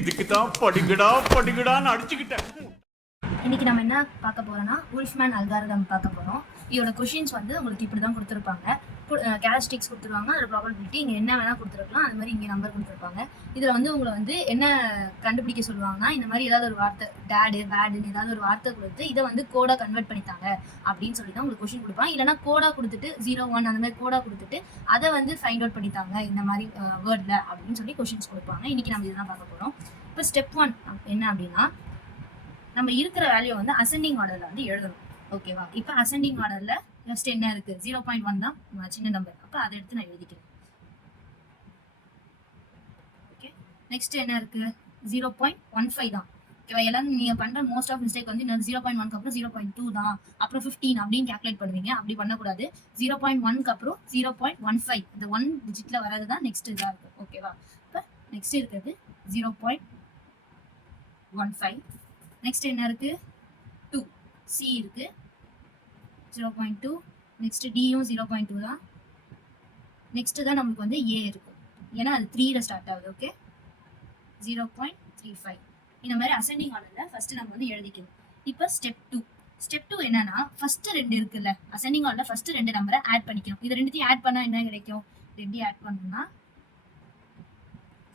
இதுக்கு தான் படிக்கடா படிக்கடான்னு அடிச்சுக்கிட்டேன். இன்னைக்கு நம்ம என்ன பார்க்க போறோம்னா உல்ஃப்மேன் அல்காரிதம் பார்க்க போறோம். இதோட கொஷின்ஸ் வந்து உங்களுக்கு இப்படி தான் கொடுத்துருப்பாங்க. கேரக்டரிஸ்டிக்ஸ் கொடுத்துருவாங்க, அதோட ப்ராபபிலிட்டி இங்கே என்ன வேணால் கொடுத்துருக்கலாம், அது மாதிரி இங்கே நம்பர் கொடுத்துருப்பாங்க. இதில் வந்து உங்களை வந்து என்ன கண்டுபிடிக்க சொல்லுவாங்கன்னா, இந்த மாதிரி ஏதாவது ஒரு வார்த்தை டேடு பேடுன்னு ஏதாவது ஒரு வார்த்தை கொடுத்து இதை வந்து கோடாக கன்வெர்ட் பண்ணித்தாங்க அப்படின்னு சொல்லி தான் உங்களுக்கு கொஷின் கொடுப்பாங்க. இல்லைனா கோடாக கொடுத்துட்டு 0-1 அந்த மாதிரி கோடாக கொடுத்துட்டு அதை வந்து ஃபைண்ட் அவுட் பண்ணித்தாங்க இந்த மாதிரி வேர்டில் அப்படின்னு சொல்லி கொஷின்ஸ் கொடுப்பாங்க. இன்னைக்கு நம்ம இதுதான் பார்க்க போகிறோம். இப்போ ஸ்டெப் 1 என்ன அப்படின்னா, நம்ம இருக்கிற வேல்யூ வந்து அசெண்டிங் ஆர்டர்ல வந்து எழுதணும். ஓகேவா? இப்போ அசெண்டிங் ஆர்டர்ல ஃபர்ஸ்ட் என்ன இருக்கு? 0.1 தான் சின்ன நம்பர். அப்ப அதை எடுத்து நான் எழுதிக்கிறேன். ஓகே, நெக்ஸ்ட் என்ன இருக்கு? 0.15 தான். ஓகேவா? எல்லாரும் நீங்க பண்ற மோஸ்ட் ஆஃப் மிஸ்டேக் வந்து 0.1க்கு அப்புறம் 0.2 தான், அப்புறம் 15 அப்படின்னு கால்குலேட் பண்ணுவீங்க. அப்படி பண்ணக்கூடாது. 0.1க்கு அப்புறம் 0.15 இந்த 1 டிஜிட்ல வரது தான் நெக்ஸ்ட் இதா இருக்கு. ஓகேவா? இப்போ நெக்ஸ்ட் இருக்கிறது 0.15. நெக்ஸ்ட் என்ன இருக்கு? 2 சி இருக்கு 0.2. நெக்ஸ்ட் டியும் 0.2 தான். நெக்ஸ்ட் தான் நமக்கு வந்து ஏ இருக்கு, ஏன்னா அது 3ல ஸ்டார்ட் ஆகுது. ஓகே, 0.35. இந்த மாதிரி அசெண்டிங் ஆர்டர்ல ஃபர்ஸ்ட் நம்ம வந்து எழுதிக்கணும். இப்போ ஸ்டெப் 2 என்னன்னா, ஃபர்ஸ்ட் 2 இருக்குல்ல, அசெண்டிங் ஆர்டர்ல ஃபர்ஸ்ட் 2 நம்பரை ஆட் பண்ணிக்கணும். இது ரெண்டுத்தையும் ஆட் பண்ணா என்ன கிடைக்கும்? ரெண்டையும் ஆட் பண்ணணும்னா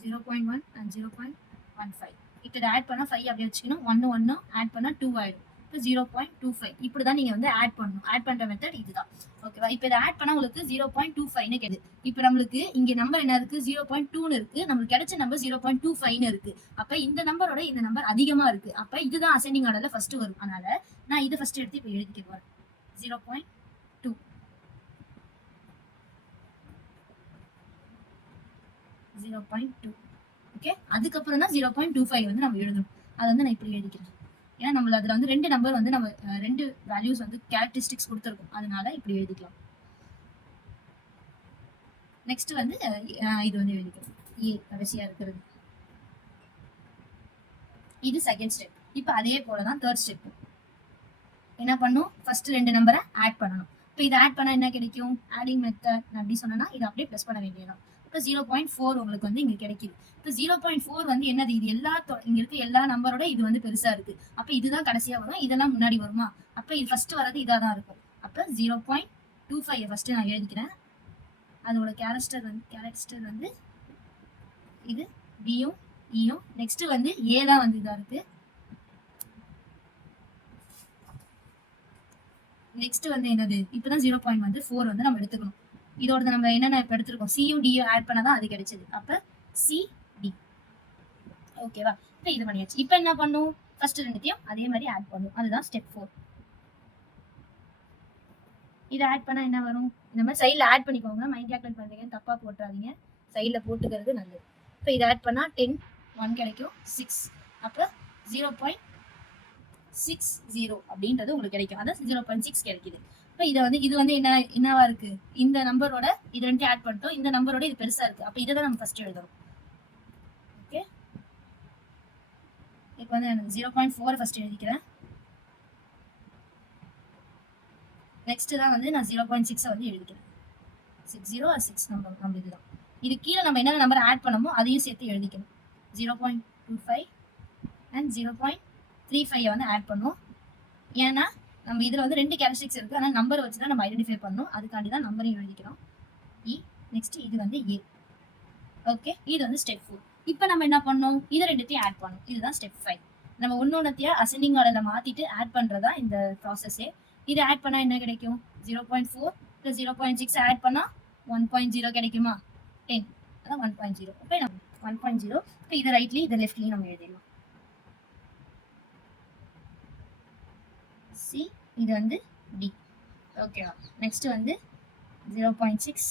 0.1 and 0.15. இப்போ இதை ஆட் பண்ணால் 5 அப்படியே வச்சுக்கணும். 1 ஆட் பண்ணால் 2 ஆயிடும். இப்போ 0.25. இப்படி தான் நீங்கள் வந்து ஆட் பண்ணணும். ஆட் பண்ணுற மெத்தட் இதுதான். ஓகேவா? இப்போ இதை ஆட் பண்ணால் உங்களுக்கு 0.25ன்னு கிடையாது. இப்போ நம்மளுக்கு இங்கே நம்பர் என்ன இருக்குது? 0.2ன்னு இருக்குது. நம்மளுக்கு கிடைச்ச நம்பர் 0.25ன்னு இருக்குது. அப்போ இந்த நம்பரோட இந்த நம்பர் அதிகமாக இருக்குது. அப்போ இதுதான் அசெண்டிங் ஆர்டரில் ஃபர்ஸ்ட் வரும். அதனால நான் இதை ஃபர்ஸ்ட் எடுத்து இப்போ எழுதிக்க போகிறேன். 0.2 0.2. ஓகே, அதுக்கப்புறம் தான் 0.25 வந்து நம்ம எழுதணும். அதை வந்து நான் இப்படி எழுதிக்கிறேன். ஏன்னா நம்மள அதில் வந்து 2 நம்பர் வந்து நம்ம 2 வேல்யூஸ் வந்து கேரக்டரிஸ்டிக்ஸ் கொடுத்துருக்கோம். அதனால இப்படி எழுதிக்கலாம். நெக்ஸ்ட் வந்து இது வந்து எழுதிக்கிறோம். ஏ கடைசியா இருக்கிறது. இது செகண்ட் ஸ்டெப். இப்போ அதே போல தான் தேர்ட் ஸ்டெப். என்ன பண்ணும்? ஃபர்ஸ்ட் 2 நம்பரை ஆட் பண்ணணும். இப்போ இதை ஆட் பண்ணா என்ன கிடைக்கும்? ஆடிங் மெத்தட் அப்படி சொன்னா இதை அப்படியே ப்ளஸ் பண்ண வேண்டியதான். இப்போ 0.4 உங்களுக்கு வந்து இங்க கிடைக்குது. இப்போ 0.4 வந்து என்னது? இது இங்க இருக்க எல்லா நம்பரோட இது வந்து பெருசா இருக்கு. அப்ப இதுதான் கடைசியா வரும், இதெல்லாம் முன்னாடி வருமா? அப்ப இது ஃபர்ஸ்ட் வரது இதா தான் இருக்கும். அப்ப 0.25 ஃபர்ஸ்ட் நான் எழுதிக்கிறேன். அதோட கேரக்டர் வந்து இது பியும் ஈயும். நெக்ஸ்ட் வந்து ஏ தான் வந்து இதா இருக்கு. நெக்ஸ்ட் வந்து என்னது? இப்பதான் 0.4 வந்து நம்ம எடுத்துக்கணும். இதோட நம்ம என்னென்ன இப்ப எடுத்திருக்கோம்? சியும் டியும் ஆட் பண்ணாதான் அது கிடைச்சது. அப்ப சி டி. ஓகேவா? இப்ப இது பண்ணியாச்சு. இப்ப என்ன பண்ணும்? ஃபர்ஸ்ட் 2த்தையும் அதே மாதிரி ஆட் பண்ணும். அதுதான் ஸ்டெப் 4. இதை ஆட் பண்ணா என்ன வரும்? இந்த மாதிரி சைட்ல ஆட் பண்ணிக்கோங்க. மைண்ட் கால்குலேட் பண்றீங்க தப்பா போட்டுறாதீங்க, சைட்ல போட்டுக்கிறது நல்லது. இப்ப இதை ஆட் பண்ணா 10 1 கிடைக்கும் 6. அப்ப 0.60 அப்படின்றது உங்களுக்கு கிடைக்கும். அதான் 0.6 கிடைக்குது. இப்போ இது வந்து என்னவா இருக்கு? இந்த நம்பரோட இது ரெண்டு ஆட் பண்ணிட்டோம். இந்த நம்பரோட இது பெருசா இருக்கு. அப்ப இதை தான் நம்ம ஃபர்ஸ்ட் எழுதணும். ஓகே, இப்போ வந்து 0.4 ஃபர்ஸ்ட் எழுதிக்கிறேன். நெக்ஸ்ட் தான் வந்து நான் 0.6 வந்து எழுதிக்கிறேன். 60 or 6 நம்ம இதுதான். இது கீழே நம்ம என்ன நம்பர் ஆட் பண்ணமோ அதையும் சேர்த்து எழுதிக்கணும். 0.25 and 0.35 வந்து ஆட் பண்ணும். ஏன்னா நம்ம இதுல வந்து 2 கேரக்டரிஸ்டிக்ஸ் இருக்கு. ஆனால் நம்பர் வச்சு தான் நம்ம ஐடென்டிஃபை பண்ணணும். அதுக்காண்டி தான் நம்பரையும் எழுதிக்கிறோம். இ. நெக்ஸ்ட் இது வந்து ஏ. ஓகே, இது வந்து ஸ்டெப் 4. இப்போ நம்ம என்ன பண்ணோம்? இது ரெண்டுத்தையும் ஆட் பண்ணணும். இதுதான் ஸ்டெப் 5. நம்ம ஒன்னொன்னத்தையும் அசெண்டிங் ஆர்டர்ல மாத்திட்டு ஆட் பண்றதா இந்த ப்ராசஸே. இது ஆட் பண்ணா என்ன கிடைக்கும்? 0.4 plus 0.6 ஆட் பண்ணா 1.0 கிடைக்குமா? 10 அதான் 1.0. இப்போ நம்ம 1.0. இப்போ இதை ரைட்லயும் இதை லெஃப்ட்லயும் நம்ம எழுதிடலாம். சி, இது வந்து டி. ஓகேவா? நெக்ஸ்ட் வந்து 0.6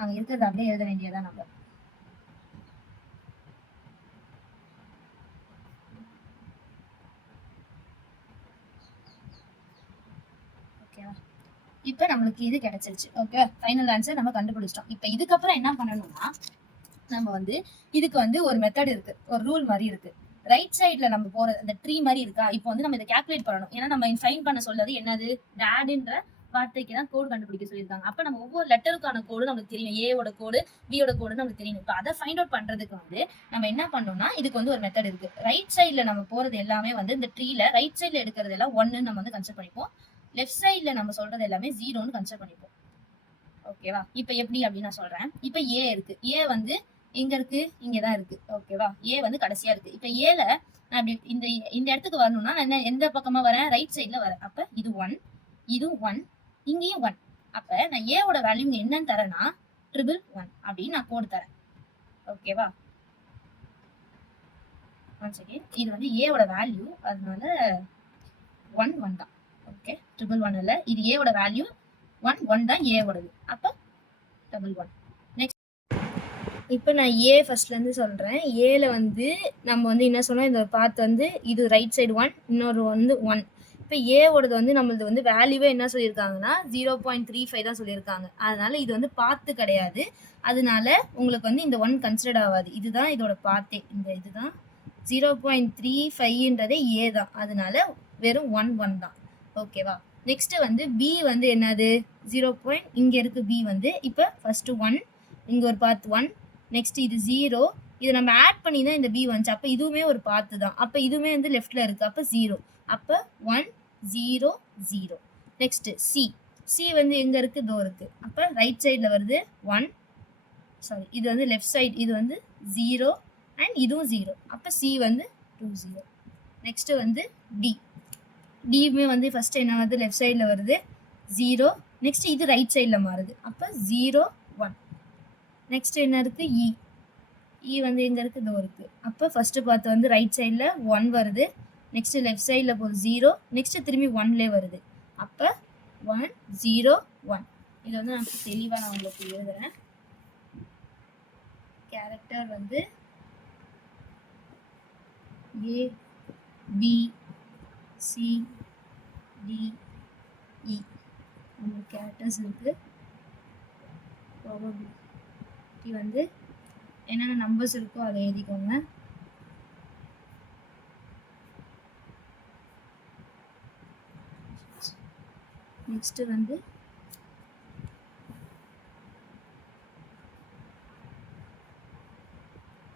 அங்க இருக்கிறது அப்படியே எழுத வேண்டியதான் நம்ம. ஓகேவா? இப்ப நம்மளுக்கு இது கிடைச்சிருச்சு. ஓகே, ஃபைனல் ஆன்சர் நம்ம கண்டுபிடிச்சிட்டோம். இப்ப இதுக்கப்புறம் என்ன பண்ணணும்னா, நம்ம வந்து இதுக்கு வந்து ஒரு மெத்தட் இருக்கு, ஒரு ரூல் மாதிரி இருக்கு. ரைட் சைட்ல நம்ம போற அந்த ட்ரீ மாதிரி இருக்கா? இப்போ வந்து நம்ம இதை கால்குலேட் பண்ணணும். ஏன்னா நம்ம ஃபைண்ட் பண்ண சொல்றது என்னது? டேட்ன்ற வார்த்தைக்கு தான் கோடு கண்டுபிடிக்க சொல்லியிருக்காங்க. அப்ப நம்ம ஒவ்வொரு லெட்டருக்கான கோடு நமக்கு தெரியும். ஏவோட கோடு, பியோட கோடு நமக்கு தெரியும். இப்போ அதை ஃபைண்ட் அவுட் பண்றதுக்கு வந்து நம்ம என்ன பண்ணோம்னா, இதுக்கு வந்து ஒரு மெத்தட் இருக்கு. ரைட் சைட்ல நம்ம போறது எல்லாமே வந்து இந்த ட்ரீல ரைட் சைட்ல எடுக்கிறது எல்லாம் 1 நம்ம வந்து கன்சிடர் பண்ணிப்போம். லெஃப்ட் சைட்ல நம்ம சொல்றது எல்லாமே 0ன்னு கன்சிடர் பண்ணிப்போம். ஓகேவா? இப்போ எப்படி அப்படின்னு நான் சொல்றேன். இப்போ ஏ இருக்கு. ஏ வந்து எங்க இருக்கு? இங்கதான் இருக்கு. ஓகேவா? ஏ வந்து கடைசியா இருக்கு. இப்போ ஏல நான் அப்படி இந்த இந்த இடத்துக்கு வரணும்னா நான் என்ன எந்த பக்கமா வரேன்? ரைட் சைட்ல வரேன். அப்ப இது 1, இது 1, இங்கேயும் 1. அப்ப நான் ஏவோட வேல்யூ என்னன்னு தரேன்னா 111 அப்படின்னு நான் கோடு தரேன். ஓகேவா? One second. இது வந்து ஏவோட வேல்யூ, அதனால 1 தான். ஓகே, 111 இல்ல, இது ஏவோட வேல்யூ 1 தான் ஏவோடது. அப்ப 11. நெக்ஸ்ட் இப்போ நான் ஏ ஃபர்ஸ்ட்ல இருந்து சொல்றேன். ஏல வந்து நம்ம வந்து என்ன சொன்னோம், இந்த பாத் வந்து இது ரைட் சைடு 1, இன்னொரு வந்து 1. இப்போ ஏவோடது வந்து நம்மளது வந்து வேல்யூவே என்ன சொல்லியிருக்காங்கன்னா 0.35 தான் சொல்லியிருக்காங்க. அதனால இது வந்து பாத்து கிடையாது. அதனால உங்களுக்கு வந்து இந்த 1 கன்சிடர் ஆகாது. இதுதான் இதோட பாத்தே. இந்த இதுதான் 0.35ன்றதே ஏ தான். அதனால வெறும் 1 தான். ஓகேவா? நெக்ஸ்ட் வந்து பி வந்து என்னது 0. இங்க இருக்கு பி வந்து. இப்போ ஃபர்ஸ்ட் 1, இங்க ஒரு பாத் 1, நெக்ஸ்ட் இது 0. இதை நம்ம ஆட் பண்ணி தான் இந்த பி வந்துச்சு. அப்போ இதுவுமே ஒரு பாத்து தான். அப்போ இதுவுமே வந்து லெஃப்ட்ல இருக்கு. அப்போ 0. அப்போ 1 0 0. Next C. சி வந்து எங்க இருக்கு? இதோ இருக்கு. அப்போ ரைட் சைட்ல வருது 1, சாரி இது வந்து லெஃப்ட் சைடு, இது வந்து 0 அண்ட் இதுவும் 0. அப்போ சி வந்து 20. நெக்ஸ்ட் வந்து டி. டியுமே வந்து ஃபர்ஸ்ட் என்ன வருது? லெஃப்ட் சைடில் வருது 0. நெக்ஸ்ட் இது ரைட் சைடில் மாறுது. அப்போ 0 1. நெக்ஸ்ட் என்ன இருக்கு? இ. இ வந்து எங்கே இருக்குது? இதோ இருக்குது. அப்போ ஃபர்ஸ்ட் பார்த்து வந்து ரைட் சைடில் 1 வருது. நெக்ஸ்ட் லெஃப்ட் சைடில் போகுது 0. நெக்ஸ்ட் திரும்பி 1லே வருது. அப்போ 1 0 1. இதை வந்து நான் தெளிவாக நான் உங்களுக்கு எழுதுறேன். கேரக்டர் வந்து ஏ பி சி டி இ. நம்ம கேரக்டர்ஸ் இருக்கு. ப்ராபபிலிட்டி வந்து என்னென்ன நம்பர்ஸ் இருக்கோ அதை எழுதிக்கோங்க. நெக்ஸ்ட் வந்து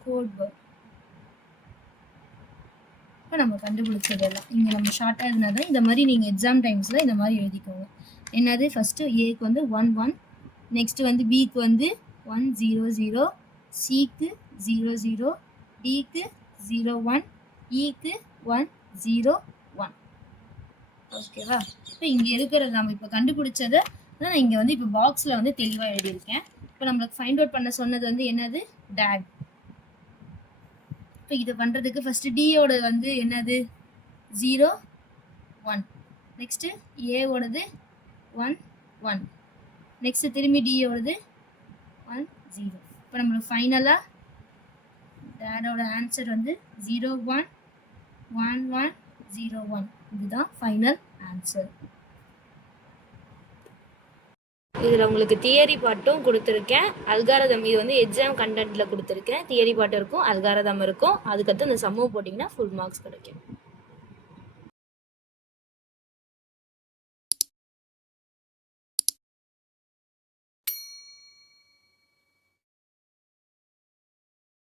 கோட் வேர்ட். இப்போ நம்ம கண்டுபிடிச்சதெல்லாம் இங்கே நம்ம ஷார்ட்டாக எழுதினதான். இந்த மாதிரி நீங்கள் எக்ஸாம் டைம்ஸில் இந்த மாதிரி எழுதிக்கோங்க. என்னது? ஃபஸ்ட்டு ஏக்கு வந்து 1 1, நெக்ஸ்ட் வந்து பிக்கு வந்து 1 0 0, சிக்கு 0 0, டிக்கு 0 1, இக்கு 1 0 1. ஓகேவா? இப்போ இங்கே இருக்கிறது நம்ம இப்போ கண்டுபிடிச்சதை தான் நான் இங்கே வந்து இப்போ பாக்ஸில் வந்து தெளிவாக எழுதியிருக்கேன். இப்போ நம்மளுக்கு ஃபைண்ட் அவுட் பண்ண சொன்னது வந்து என்னது? டேக். இப்போ இதை பண்ணுறதுக்கு ஃபஸ்ட்டு டியோட வந்து என்னது? 0 1. நெக்ஸ்ட்டு ஏவோடது 1 1. நெக்ஸ்ட்டு திரும்பி டியோடது 1 0. இப்போ நம்மளுக்கு ஃபைனலாக டேடோட ஆன்சர் வந்து 0 1 1 1 0 1. இதுதான் ஃபைனல் ஆன்சர். இதில் உங்களுக்கு தியரி பாட்டும் கொடுத்துருக்கேன், அல்காரதம். இது வந்து எக்ஸாம் கண்டென்ட்டில் கொடுத்துருக்கேன். தியரி பாட்டும் இருக்கும், அல்காரதம் இருக்கும். அதுக்கடுத்து இந்த சம்மு போட்டிங்கன்னா ஃபுல் மார்க்ஸ் கிடைக்கும்.